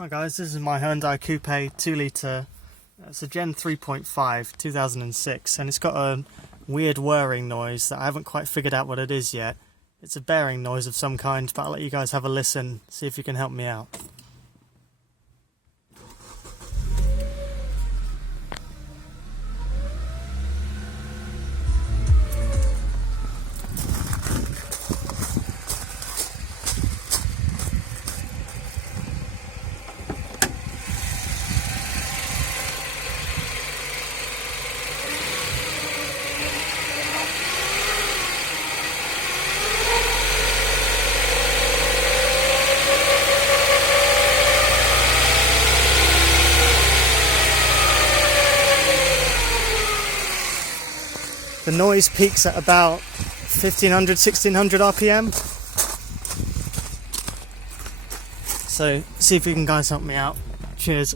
Hi guys, this is my Hyundai Coupe 2 litre. It's a Gen 3.5 2006 and it's got a weird whirring noise that I haven't quite figured out what it is yet. It's a bearing noise of some kind, but I'll let you guys have a listen, see if you can help me out. The noise peaks at about 1500, 1600 RPM. So see if you can guys help me out. Cheers.